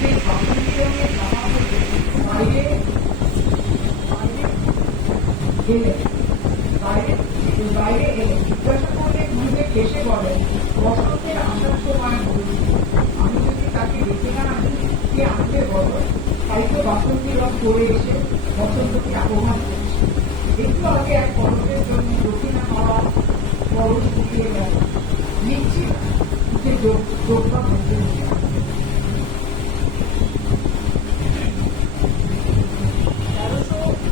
সেই বাসন্তী রঙের জামা পরে বাইরে এলেন। বাইরে এলেন, জিজ্ঞাসা করলে গুরুদেব এসে বলেন, বসন্তের আসার সময় বলছি, আমি যদি তাকে ডেকে না আনি কে আনতে বলো? তাই তো বাসন্তী রং পরে এসে বসন্তকে আহ্বান করছে। একটু আগে এক পরশের জন্য দক্ষিণা হওয়া পরশ শুকিয়ে গেল, নিচ্ছি না যে যোগটা হতে।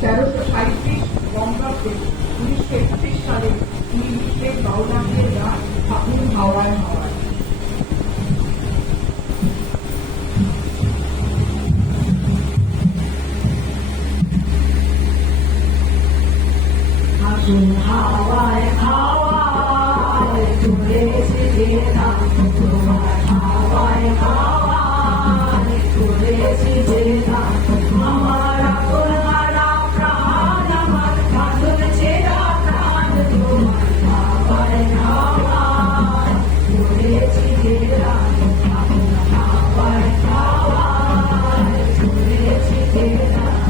1337 বঙ্গাব্দে 1931 সালে তিনি লিখলেন বাউলাঙ্গের গান ফাগুন হাওয়ায় হাওয়ায়। ফাগুন হাওয়ায় হাওয়ায় তুলেছে যে নাম তোমার, হাওয়ায় হাওয়ায় তুলেছে যে নাম আমার আপন হারা প্রাণ, আমার বাঁধন ছেঁড়া প্রাণ তোমার, হাওয়ায় হাওয়ায় তুলেছে যে নাম ফাগুন হাওয়ায় হাওয়ায় তুলেছে যে নাম।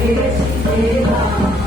Yes,